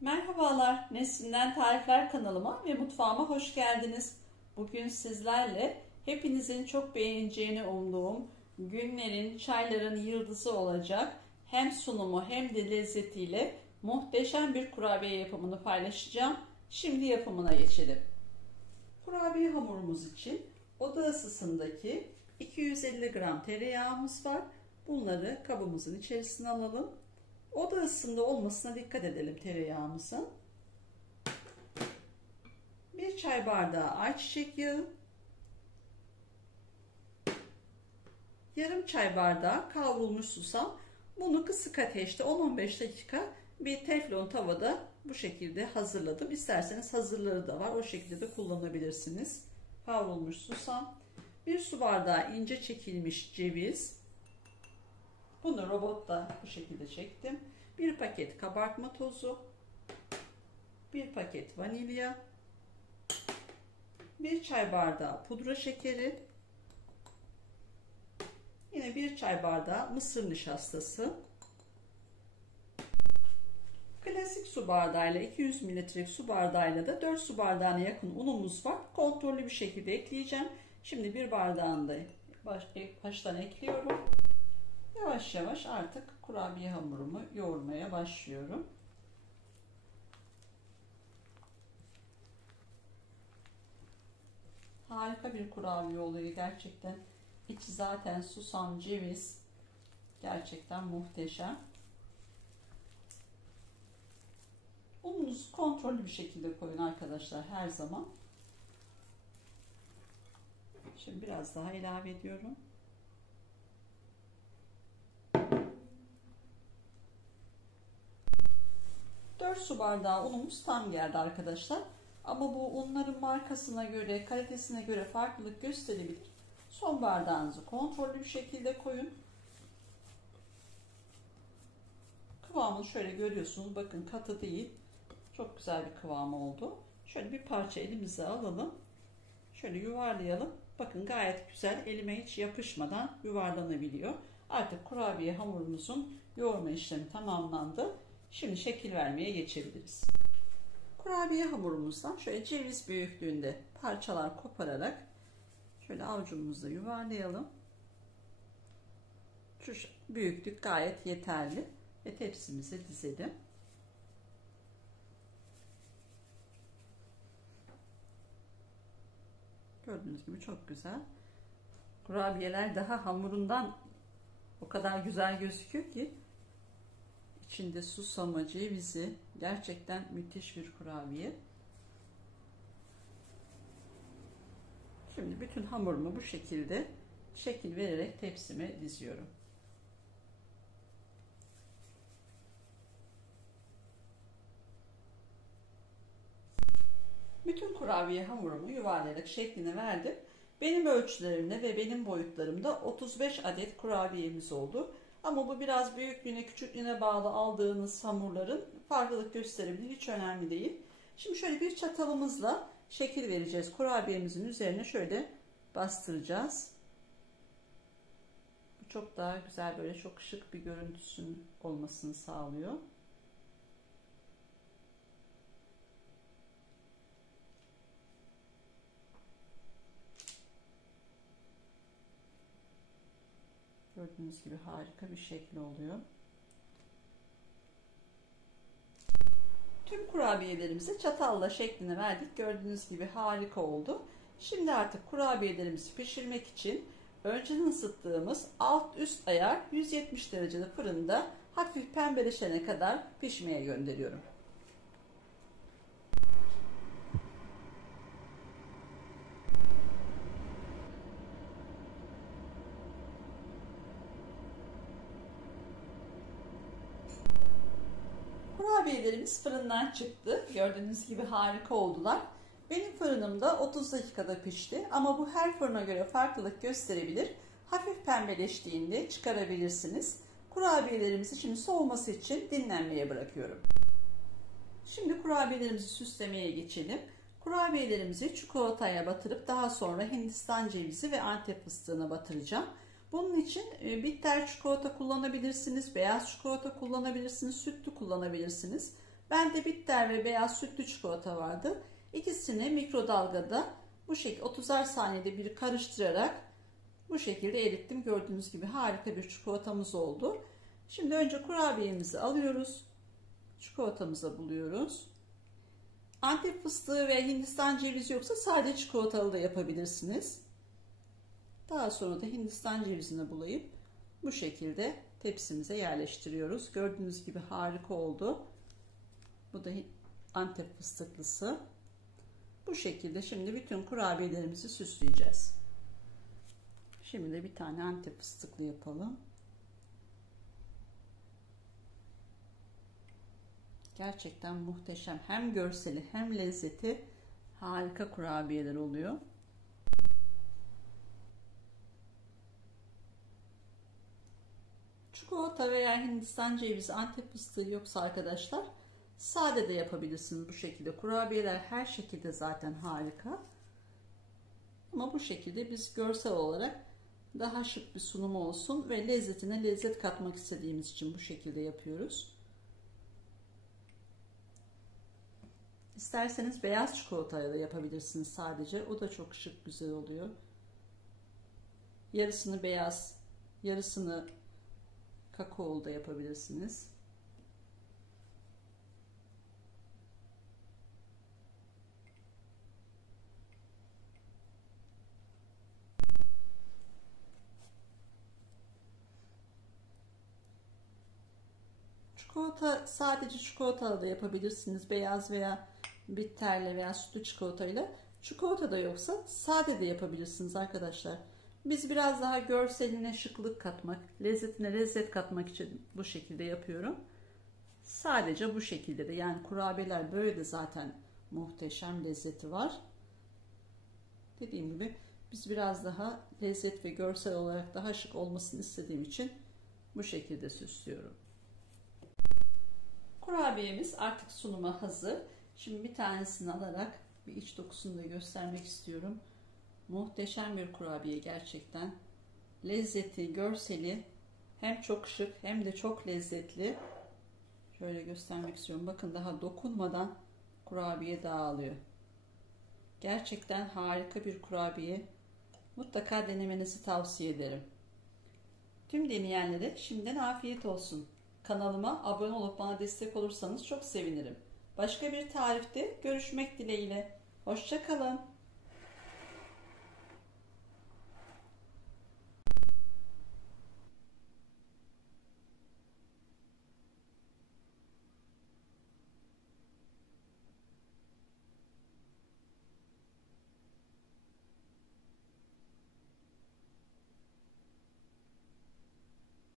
Merhabalar, Neslinden Tarifler kanalıma ve mutfağıma hoş geldiniz. Bugün sizlerle hepinizin çok beğeneceğini umduğum günlerin, çayların yıldızı olacak hem sunumu hem de lezzetiyle muhteşem bir kurabiye yapımını paylaşacağım. Şimdi yapımına geçelim. Kurabiye hamurumuz için oda ısısındaki 250 gram tereyağımız var. Bunları kabımızın içerisine alalım. Oda ısısında olmasına dikkat edelim tereyağımızın. 1 çay bardağı ayçiçek yağı, yarım çay bardağı kavrulmuş susam. Bunu kısık ateşte 10-15 dakika bir teflon tavada bu şekilde hazırladım. İsterseniz hazırları da var. O şekilde de kullanabilirsiniz. Kavrulmuş susam. 1 su bardağı ince çekilmiş ceviz. Bunu robotta bu şekilde çektim. 1 paket kabartma tozu, 1 paket vanilya, 1 çay bardağı pudra şekeri, yine 1 çay bardağı mısır nişastası, klasik su bardağıyla 200 mililitrelik su bardağıyla da 4 su bardağına yakın unumuz var. Kontrollü bir şekilde ekleyeceğim. Şimdi bir bardağını da baştan ekliyorum. Yavaş yavaş artık kurabiye hamurumu yoğurmaya başlıyorum. Harika bir kurabiye oluyor gerçekten. İçi zaten susam, ceviz. Gerçekten muhteşem. Ununuzu kontrollü bir şekilde koyun arkadaşlar her zaman. Şimdi biraz daha ilave ediyorum. Su bardağı unumuz tam geldi arkadaşlar. Ama bu unların markasına göre, kalitesine göre farklılık gösterebilir. Son bardağınızı kontrollü bir şekilde koyun. Kıvamını şöyle görüyorsunuz. Bakın katı değil. Çok güzel bir kıvam oldu. Şöyle bir parça elimize alalım. Şöyle yuvarlayalım. Bakın gayet güzel. Elime hiç yapışmadan yuvarlanabiliyor. Artık kurabiye hamurumuzun yoğurma işlemi tamamlandı. Şimdi şekil vermeye geçebiliriz. Kurabiye hamurumuzdan şöyle ceviz büyüklüğünde parçalar kopararak şöyle avucumuzda yuvarlayalım. Şu büyüklük gayet yeterli ve tepsimize dizelim. Gördüğünüz gibi çok güzel. Kurabiyeler daha hamurundan o kadar güzel gözüküyor ki. İçinde susamı, cevizi, gerçekten müthiş bir kurabiye. Şimdi bütün hamurumu bu şekilde şekil vererek tepsime diziyorum. Bütün kurabiye hamurumu yuvarlayarak şeklini verdim. Benim ölçülerimde ve benim boyutlarımda 35 adet kurabiyemiz oldu. Ama bu biraz büyüklüğüne, küçüklüğüne bağlı aldığınız hamurların farklılık gösterebilir. Hiç önemli değil. Şimdi şöyle bir çatalımızla şekil vereceğiz. Kurabiyemizin üzerine şöyle bastıracağız. Bu çok daha güzel, böyle çok şık bir görüntüsünün olmasını sağlıyor. Gördüğünüz gibi harika bir şekli oluyor. Tüm kurabiyelerimize çatalla şeklini verdik. Gördüğünüz gibi harika oldu. Şimdi artık kurabiyelerimizi pişirmek için önceden ısıttığımız alt üst ayar 170 derecede fırında hafif pembeleşene kadar pişmeye gönderiyorum. Kurabiyelerimiz fırından çıktı. Gördüğünüz gibi harika oldular. Benim fırınımda 30 dakikada pişti ama bu her fırına göre farklılık gösterebilir. Hafif pembeleştiğinde çıkarabilirsiniz. Kurabiyelerimizi şimdi soğuması için dinlenmeye bırakıyorum. Şimdi kurabiyelerimizi süslemeye geçelim. Kurabiyelerimizi çikolataya batırıp daha sonra Hindistan cevizi ve Antep fıstığına batıracağım. Bunun için bitter çikolata kullanabilirsiniz, beyaz çikolata kullanabilirsiniz, sütlü kullanabilirsiniz. Bende bitter ve beyaz sütlü çikolata vardı. İkisini mikrodalgada bu şekilde 30'ar saniyede bir karıştırarak bu şekilde erittim. Gördüğünüz gibi harika bir çikolatamız oldu. Şimdi önce kurabiyemizi alıyoruz. Çikolatamıza buluyoruz. Antep fıstığı ve Hindistan cevizi yoksa sadece çikolatalı da yapabilirsiniz. Daha sonra da Hindistan cevizini bulayıp bu şekilde tepsimize yerleştiriyoruz. Gördüğünüz gibi harika oldu. Bu da Antep fıstıklısı. Bu şekilde şimdi bütün kurabiyelerimizi süsleyeceğiz. Şimdi de bir tane Antep fıstıklı yapalım. Gerçekten muhteşem. Hem görseli hem lezzeti harika kurabiyeler oluyor. Çikolata veya Hindistan cevizi, Antep fıstığı yoksa arkadaşlar sade de yapabilirsiniz bu şekilde. Kurabiyeler her şekilde zaten harika. Ama bu şekilde biz görsel olarak daha şık bir sunum olsun ve lezzetine lezzet katmak istediğimiz için bu şekilde yapıyoruz. İsterseniz beyaz çikolatayla da yapabilirsiniz sadece. O da çok şık, güzel oluyor. Yarısını beyaz, yarısını kakaolu da yapabilirsiniz. Çikolata sadece çikolatalı da yapabilirsiniz. Beyaz veya bitterle veya sütlü çikolatayla. Çikolata da yoksa sade de yapabilirsiniz arkadaşlar. Biz biraz daha görseline şıklık katmak, lezzetine lezzet katmak için bu şekilde yapıyorum. Sadece bu şekilde de, yani kurabiyeler böyle de zaten muhteşem lezzeti var. Dediğim gibi biz biraz daha lezzet ve görsel olarak daha şık olmasını istediğim için bu şekilde süslüyorum. Kurabiyemiz artık sunuma hazır. Şimdi bir tanesini alarak bir iç dokusunu da göstermek istiyorum. Muhteşem bir kurabiye gerçekten. Lezzeti, görseli hem çok şık hem de çok lezzetli. Şöyle göstermek istiyorum. Bakın daha dokunmadan kurabiye dağılıyor. Gerçekten harika bir kurabiye. Mutlaka denemenizi tavsiye ederim. Tüm deneyenlere şimdiden afiyet olsun. Kanalıma abone olup bana destek olursanız çok sevinirim. Başka bir tarifte görüşmek dileğiyle. Hoşça kalın.